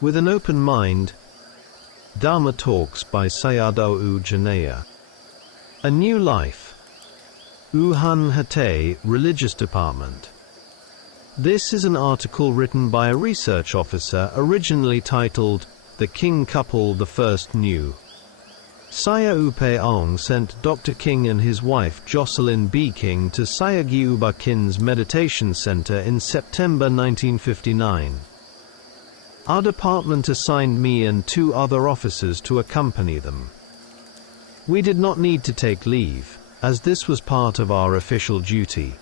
With an open mind. Dharma Talks by Sayadaw Jhaneyya. A New Life. Wuhan Hatay, Religious Department. This is an article written by a research officer originally titled, The King Couple the First Knew. Sayadaw Jhaneyya sent Dr. King and his wife Jocelyn B. King to Sayadaw Jhaneyya's meditation center in September 1959. Our department assigned me and 2 other officers to accompany them. We did not need to take leave, as this was part of our official duty.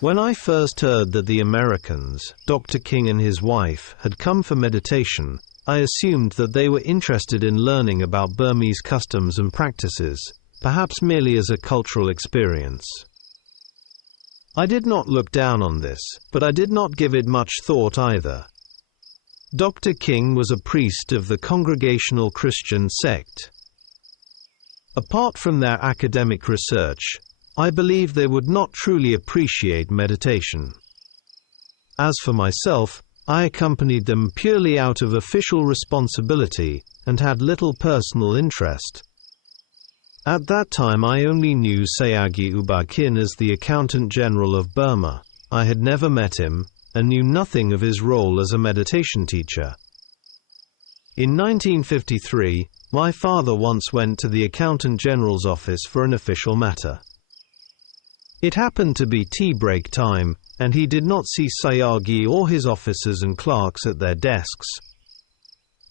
When I first heard that the Americans, Dr. King and his wife, had come for meditation, I assumed that they were interested in learning about Burmese customs and practices, perhaps merely as a cultural experience. I did not look down on this, but I did not give it much thought either. Dr. King was a priest of the Congregational Christian sect. Apart from their academic research, I believe they would not truly appreciate meditation. As for myself, I accompanied them purely out of official responsibility and had little personal interest. At that time I only knew Sayadaw Jhaneyya as the Accountant General of Burma. I had never met him, and knew nothing of his role as a meditation teacher. In 1953, my father once went to the Accountant General's office for an official matter. It happened to be tea break time, and he did not see Sayadaw or his officers and clerks at their desks.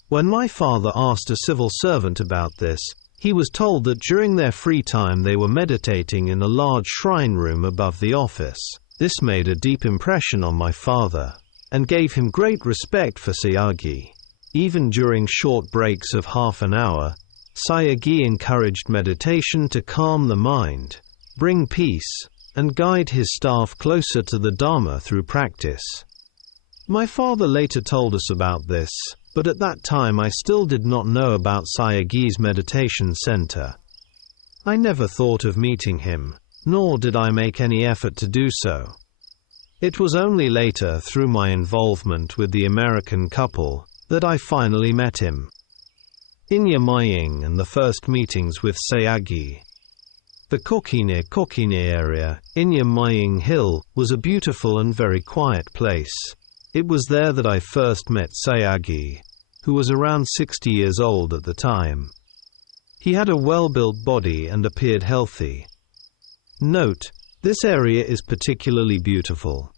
When my father asked a civil servant about this, he was told that during their free time they were meditating in a large shrine room above the office. This made a deep impression on my father, and gave him great respect for Sayadaw. Even during short breaks of half an hour, Sayadaw encouraged meditation to calm the mind, bring peace, and guide his staff closer to the Dharma through practice. My father later told us about this, but at that time I still did not know about Sayadaw's meditation center. I never thought of meeting him, nor did I make any effort to do so. It was only later, through my involvement with the American couple, that I finally met him. In Yamying and the first meetings with Sayadaw. The Kokine area, in Yamying Hill, was a beautiful and very quiet place. It was there that I first met Sayadaw, who was around 60 years old at the time. He had a well-built body and appeared healthy. Note, this area is particularly beautiful.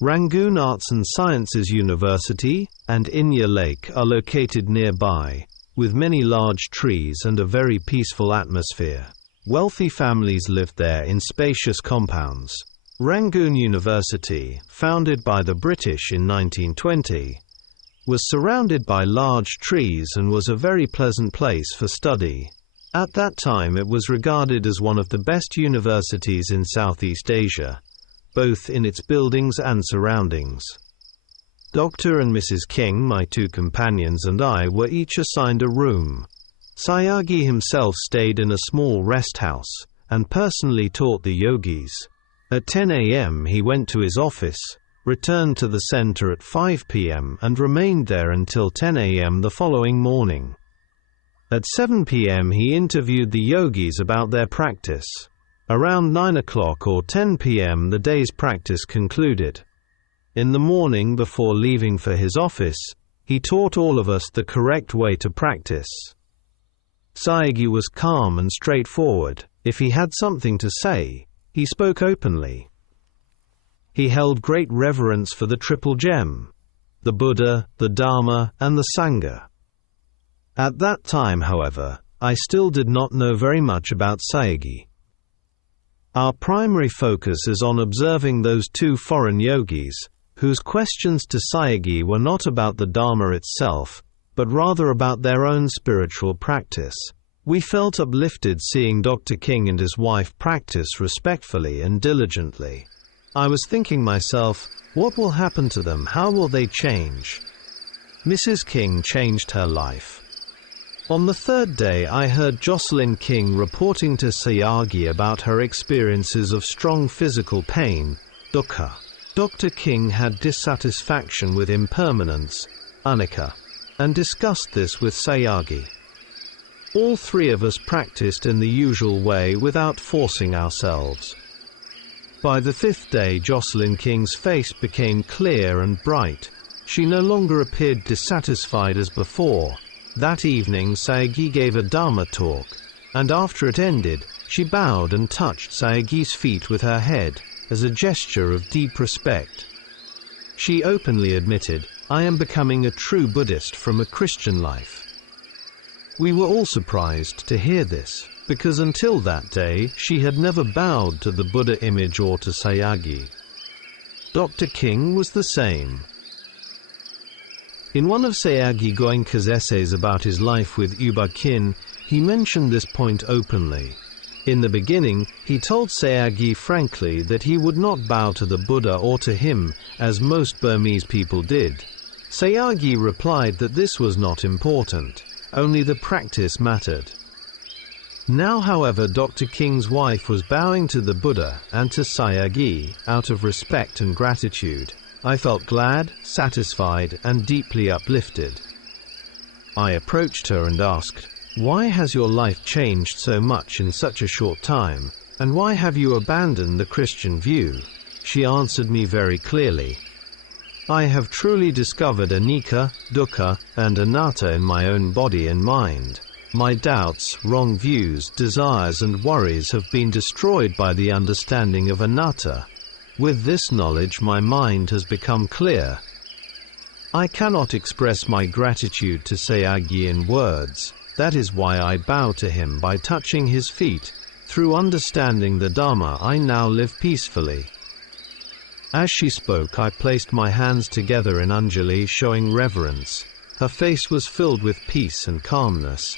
Rangoon Arts and Sciences University and Inya Lake are located nearby, with many large trees and a very peaceful atmosphere. Wealthy families lived there in spacious compounds. Rangoon University, founded by the British in 1920, was surrounded by large trees and was a very pleasant place for study. At that time it was regarded as one of the best universities in Southeast Asia, both in its buildings and surroundings. Dr. and Mrs. King, my 2 companions, and I were each assigned a room. Sayadaw himself stayed in a small rest house, and personally taught the yogis. At 10 a.m. he went to his office, returned to the center at 5 p.m. and remained there until 10 a.m. the following morning. At 7 p.m. he interviewed the yogis about their practice. Around 9 o'clock or 10 p.m. the day's practice concluded. In the morning before leaving for his office, he taught all of us the correct way to practice. Sayadaw was calm and straightforward. If he had something to say, he spoke openly. He held great reverence for the Triple Gem, the Buddha, the Dharma, and the Sangha. At that time, however, I still did not know very much about Sayadaw. Our primary focus is on observing those 2 foreign yogis, whose questions to Sayadaw were not about the Dharma itself, but rather about their own spiritual practice. We felt uplifted seeing Dr. King and his wife practice respectfully and diligently. I was thinking myself, what will happen to them? How will they change? Mrs. King changed her life. On the 3rd day I heard Jocelyn King reporting to Sayadaw about her experiences of strong physical pain, dukkha. Dr. King had dissatisfaction with impermanence, Anicca, and discussed this with Sayadaw. All three of us practiced in the usual way without forcing ourselves. By the fifth day, Jocelyn King's face became clear and bright. She no longer appeared dissatisfied as before. That evening, Sayadaw gave a Dharma talk, and after it ended, she bowed and touched Sayadaw's feet with her head, as a gesture of deep respect. She openly admitted, "I am becoming a true Buddhist from a Christian life." We were all surprised to hear this, because until that day, she had never bowed to the Buddha image or to Sayadaw. Dr. King was the same. In one of Sayadaw Goenka's essays about his life with Uba Khin, he mentioned this point openly. In the beginning, he told Sayadaw frankly that he would not bow to the Buddha or to him, as most Burmese people did. Sayadaw replied that this was not important, only the practice mattered. Now, however, Dr. King's wife was bowing to the Buddha and to Sayadaw out of respect and gratitude. I felt glad, satisfied, and deeply uplifted. I approached her and asked, "Why has your life changed so much in such a short time, and why have you abandoned the Christian view?" She answered me very clearly. "I have truly discovered anicca, dukkha, and anatta in my own body and mind. My doubts, wrong views, desires and worries have been destroyed by the understanding of anatta. With this knowledge my mind has become clear." I cannot express my gratitude to Sayadaw in words. That is why I bow to him by touching his feet. Through understanding the Dharma, I now live peacefully. As she spoke, I placed my hands together in Anjali, showing reverence. Her face was filled with peace and calmness.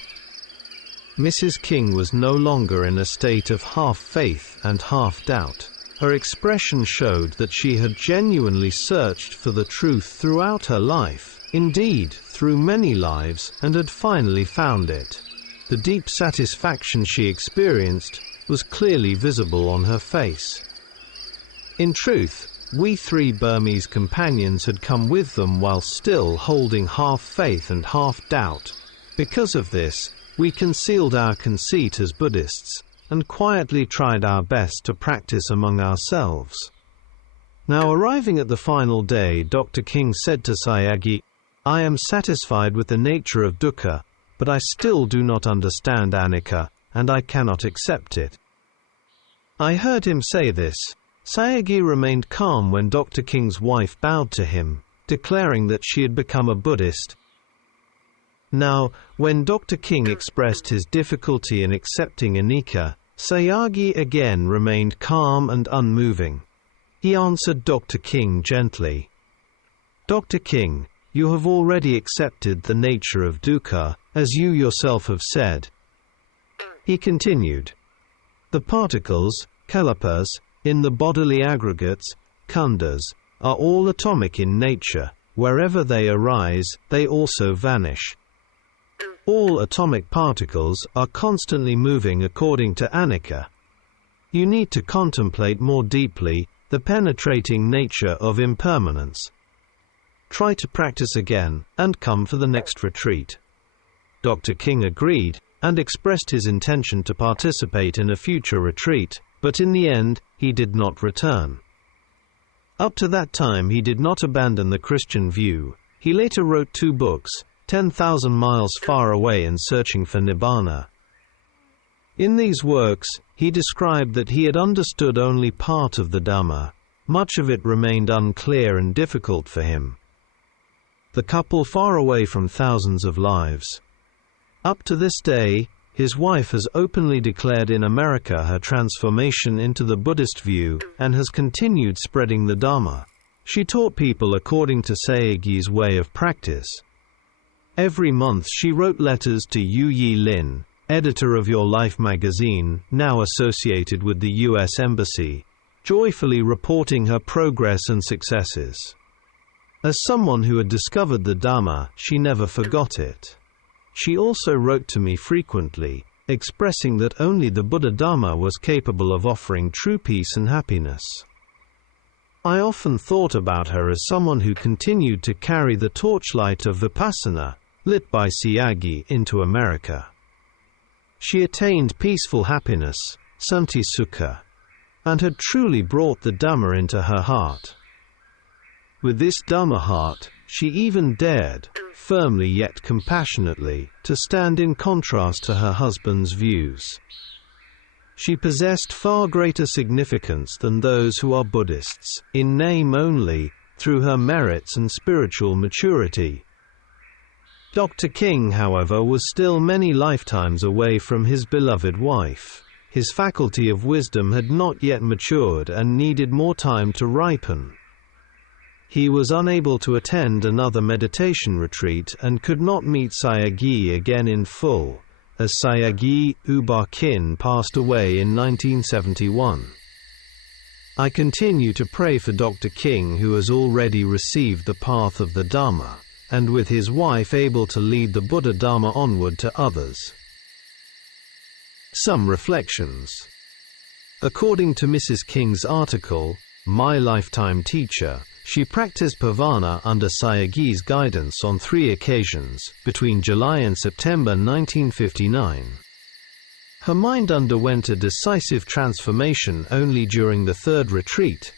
Mrs. King was no longer in a state of half faith and half doubt. Her expression showed that she had genuinely searched for the truth throughout her life, indeed, through many lives, and had finally found it. The deep satisfaction she experienced was clearly visible on her face. In truth, we three Burmese companions had come with them while still holding half faith and half doubt. Because of this, we concealed our conceit as Buddhists, and quietly tried our best to practice among ourselves. Now, arriving at the final day, Dr. King said to Sayadaw, "I am satisfied with the nature of dukkha, but I still do not understand anicca, and I cannot accept it." I heard him say this. Sayadaw remained calm when Dr. King's wife bowed to him, declaring that she had become a Buddhist. Now, when Dr. King expressed his difficulty in accepting anicca, Sayadaw again remained calm and unmoving. He answered Dr. King gently, "Dr. King, you have already accepted the nature of dukkha, as you yourself have said." He continued, "The particles, kalapas, in the bodily aggregates, khandhas, are all atomic in nature. Wherever they arise, they also vanish. All atomic particles are constantly moving according to anicca. You need to contemplate more deeply the penetrating nature of impermanence. Try to practice again, and come for the next retreat." Dr. King agreed, and expressed his intention to participate in a future retreat, but in the end, he did not return. Up to that time he did not abandon the Christian view. He later wrote 2 books, 10,000 Miles Far Away and Searching for Nibbana. In these works, he described that he had understood only part of the Dhamma. Much of it remained unclear and difficult for him. The couple far away from thousands of lives. Up to this day, his wife has openly declared in America her transformation into the Buddhist view and has continued spreading the Dhamma. She taught people according to Sayadaw's way of practice. Every month she wrote letters to Yu Yi Lin, editor of Your Life magazine, now associated with the U.S. Embassy, joyfully reporting her progress and successes. As someone who had discovered the Dhamma, she never forgot it. She also wrote to me frequently, expressing that only the Buddha Dhamma was capable of offering true peace and happiness. I often thought about her as someone who continued to carry the torchlight of Vipassana, lit by Sayadaw, into America. She attained peaceful happiness, Santi Sukha, and had truly brought the Dhamma into her heart. With this Dhamma heart, she even dared, firmly yet compassionately, to stand in contrast to her husband's views. She possessed far greater significance than those who are Buddhists, in name only, through her merits and spiritual maturity. Dr. King, however, was still many lifetimes away from his beloved wife. His faculty of wisdom had not yet matured and needed more time to ripen. He was unable to attend another meditation retreat and could not meet Sayadaw again in full, as Sayadaw U-Ba-Kin passed away in 1971. I continue to pray for Dr. King, who has already received the path of the Dhamma, and with his wife able to lead the Buddha Dharma onward to others. Some reflections. According to Mrs. King's article, My Lifetime Teacher, she practiced Pavana under Sayadaw's guidance on 3 occasions, between July and September 1959. Her mind underwent a decisive transformation only during the 3rd retreat.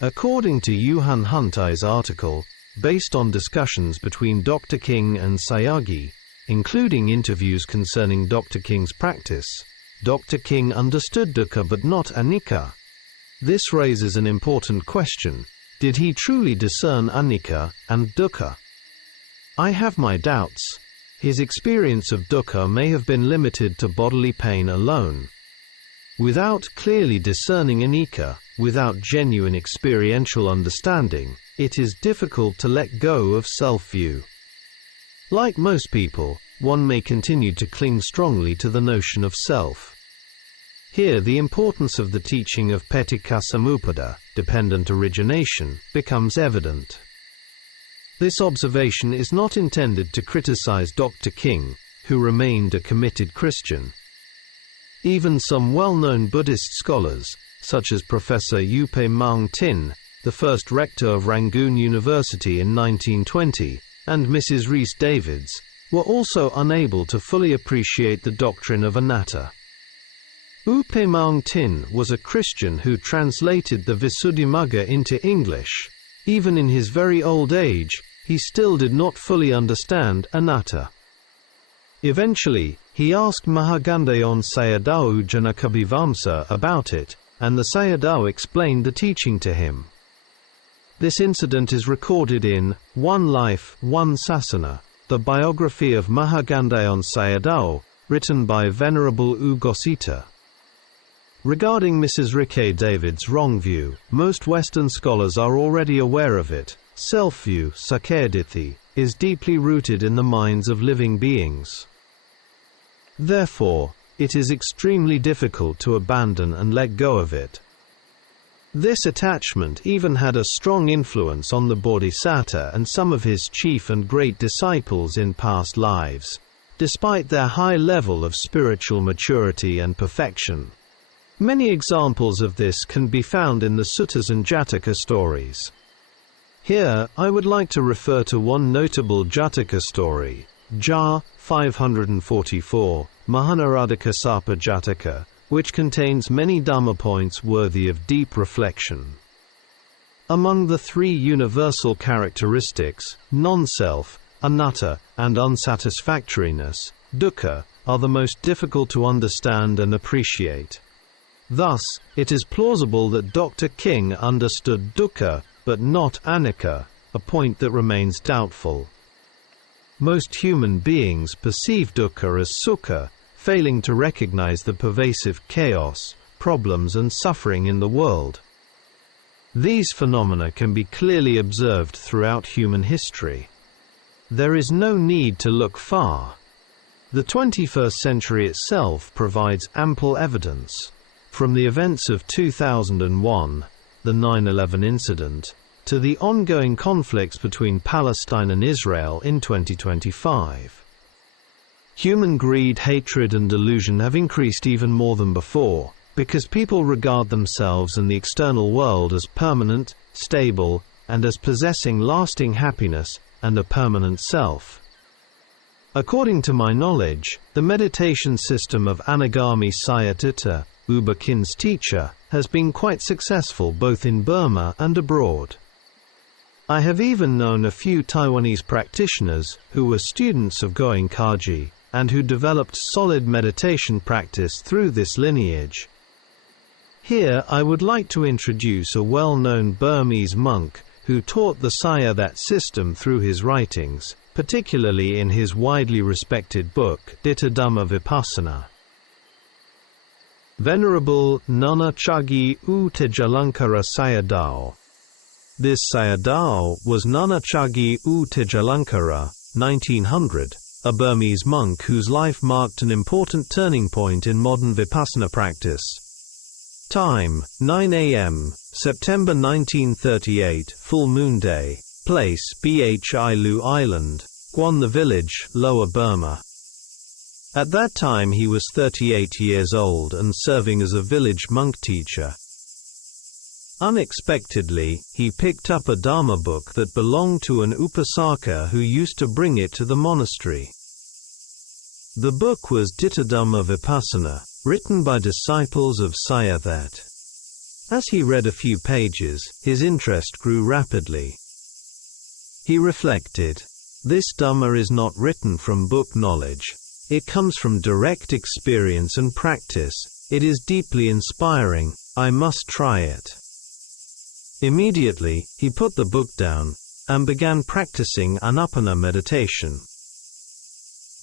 According to Yuhan Huntai's article, based on discussions between Dr. King and Sayadaw, including interviews concerning Dr. King's practice, Dr. King understood dukkha but not anicca. This raises an important question. Did he truly discern anicca and dukkha? I have my doubts. His experience of dukkha may have been limited to bodily pain alone. Without clearly discerning anicca, without genuine experiential understanding, it is difficult to let go of self-view. Like most people, one may continue to cling strongly to the notion of self. Here the importance of the teaching of Paticca-samuppada, dependent origination, becomes evident. This observation is not intended to criticize Dr. King, who remained a committed Christian. Even some well-known Buddhist scholars, such as Professor Yu Pei Maung Tin, the first rector of Rangoon University in 1920, and Mrs. Rhys Davids, were also unable to fully appreciate the doctrine of anatta. U Pei Maung Tin was a Christian who translated the Visuddhimagga into English. Even in his very old age, he still did not fully understand anatta. Eventually, he asked Mahagandhayon Sayadaw Jhaneyya about it, and the Sayadaw explained the teaching to him. This incident is recorded in One Life, One Sasana, the biography of Mahagandhayon Sayadaw, written by Venerable U Gosita. Regarding Mrs. Rhys Davids' wrong view, most Western scholars are already aware of it. Self-view, Sakkayaditthi, is deeply rooted in the minds of living beings. Therefore, it is extremely difficult to abandon and let go of it. This attachment even had a strong influence on the Bodhisattva and some of his chief and great disciples in past lives, despite their high level of spiritual maturity and perfection. Many examples of this can be found in the suttas and Jataka stories. Here, I would like to refer to one notable Jataka story, Ja 544, Mahanaradhika Jataka, which contains many Dhamma points worthy of deep reflection. Among the 3 universal characteristics, non-self, anatta, and unsatisfactoriness, dukkha, are the most difficult to understand and appreciate. Thus, it is plausible that Dr. King understood dukkha, but not anicca, a point that remains doubtful. Most human beings perceive dukkha as sukha, failing to recognize the pervasive chaos, problems and suffering in the world. These phenomena can be clearly observed throughout human history. There is no need to look far. The 21st century itself provides ample evidence. From the events of 2001, the 9/11 incident, to the ongoing conflicts between Palestine and Israel in 2025. Human greed, hatred and delusion have increased even more than before, because people regard themselves and the external world as permanent, stable, and as possessing lasting happiness and a permanent self. According to my knowledge, the meditation system of Anagami Sayadaw, U Kin's teacher, has been quite successful both in Burma and abroad. I have even known a few Taiwanese practitioners who were students of Goenkaji and who developed solid meditation practice through this lineage. Here I would like to introduce a well-known Burmese monk who taught the Sayadaw system through his writings, particularly in his widely respected book, Ditta Dhamma Vipassana. Venerable Nana Chagi U Tejalankara Sayadaw. This Sayadaw was Nana Chagi U Tejalankara, 1900, a Burmese monk whose life marked an important turning point in modern Vipassana practice. Time, 9 a.m., September 1938, full moon day. Place, Bhilu Island, Guan Village, Lower Burma. At that time he was 38 years old and serving as a village monk teacher. Unexpectedly, he picked up a Dharma book that belonged to an Upasaka who used to bring it to the monastery. The book was Ditta Dhamma Vipassana, written by disciples of Sayadaw. As he read a few pages, his interest grew rapidly. He reflected, "This Dhamma is not written from book knowledge. It comes from direct experience and practice. It is deeply inspiring. I must try it." Immediately, he put the book down and began practicing Anapana meditation.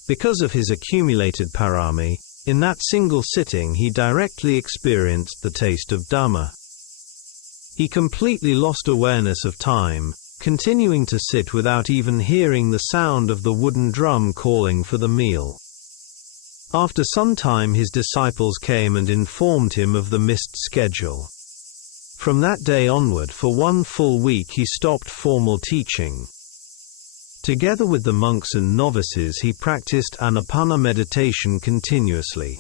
Because of his accumulated parami, in that single sitting he directly experienced the taste of Dhamma. He completely lost awareness of time, continuing to sit without even hearing the sound of the wooden drum calling for the meal. After some time his disciples came and informed him of the missed schedule. From that day onward for 1 full week he stopped formal teaching. Together with the monks and novices he practiced Anapana meditation continuously.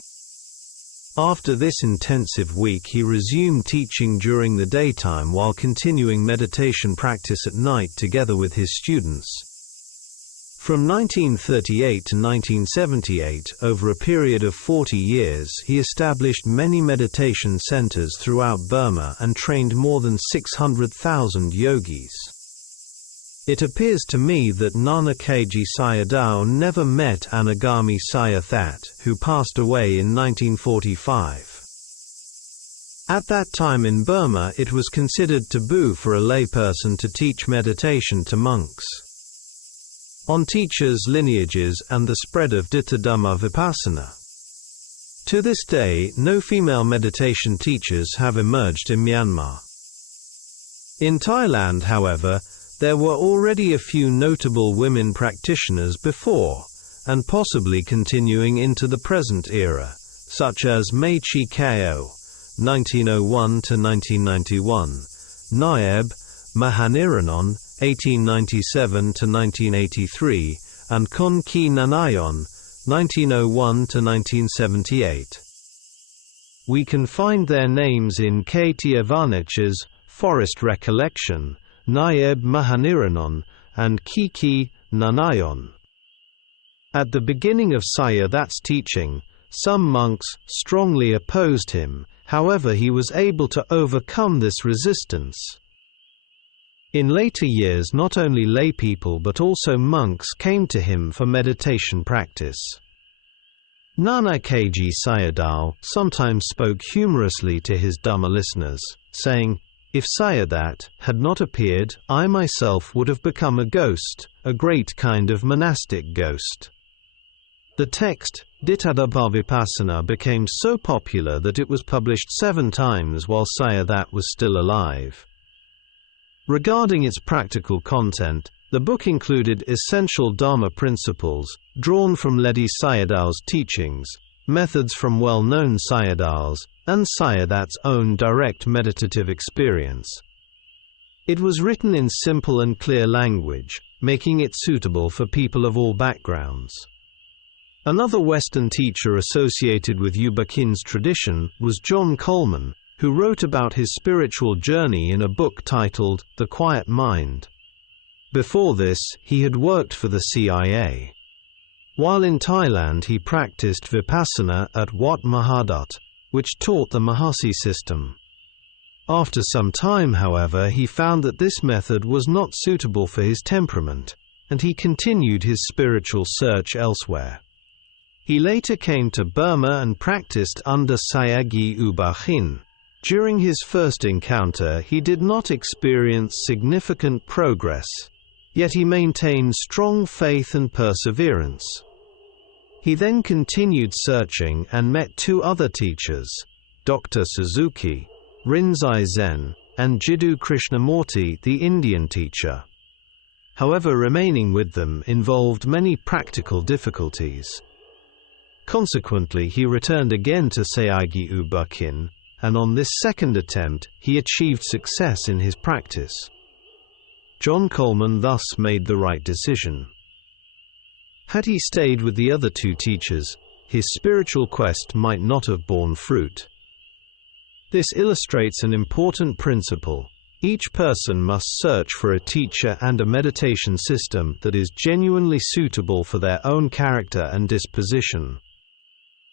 After this intensive week he resumed teaching during the daytime while continuing meditation practice at night together with his students. From 1938 to 1978, over a period of 40 years, he established many meditation centers throughout Burma and trained more than 600,000 yogis. It appears to me that Nana Keiji Sayadaw never met Anagami Sayadaw, who passed away in 1945. At that time in Burma it was considered taboo for a layperson to teach meditation to monks. On teachers' lineages and the spread of Ditta Dhamma Vipassana. To this day, no female meditation teachers have emerged in Myanmar. In Thailand, however, there were already a few notable women practitioners before, and possibly continuing into the present era, such as Mei Chi Kao, 1901–1991, Naeb Mahaniranon, 1897–1983, and Kon Ki Nanayon, 1901–1978. We can find their names in K. Tiavanich's Forest Recollection, Naeb Mahaniranon, and Kiki Nanayon. At the beginning of Sayadaw's teaching, some monks strongly opposed him, however he was able to overcome this resistance. In later years not only laypeople but also monks came to him for meditation practice. Nana Keiji Sayadaw sometimes spoke humorously to his Dhamma listeners, saying, "If Sayadaw had not appeared, I myself would have become a ghost, a great kind of monastic ghost." The text, Ditta Dhamma Vipassana, became so popular that it was published 7 times while Sayadaw was still alive. Regarding its practical content, the book included essential Dharma principles, drawn from Ledi Sayadaw's teachings, methods from well-known Sayadaws, and Sayadaw's own direct meditative experience. It was written in simple and clear language, making it suitable for people of all backgrounds. Another Western teacher associated with U Ba Khin's tradition was John Coleman, who wrote about his spiritual journey in a book titled The Quiet Mind. Before this, he had worked for the CIA. While in Thailand, he practiced Vipassana at Wat Mahadat, which taught the Mahasi system. After some time, however, he found that this method was not suitable for his temperament, and he continued his spiritual search elsewhere. He later came to Burma and practiced under Sayagyi U Ba Khin. During his first encounter, he did not experience significant progress, yet he maintained strong faith and perseverance. He then continued searching and met two other teachers, Dr. Suzuki, Rinzai Zen, and Jiddu Krishnamurti, the Indian teacher. However, remaining with them involved many practical difficulties. Consequently, he returned again to Sayagyi U Ba Khin, and on this second attempt, he achieved success in his practice. John Coleman thus made the right decision. Had he stayed with the other two teachers, his spiritual quest might not have borne fruit. This illustrates an important principle. Each person must search for a teacher and a meditation system that is genuinely suitable for their own character and disposition.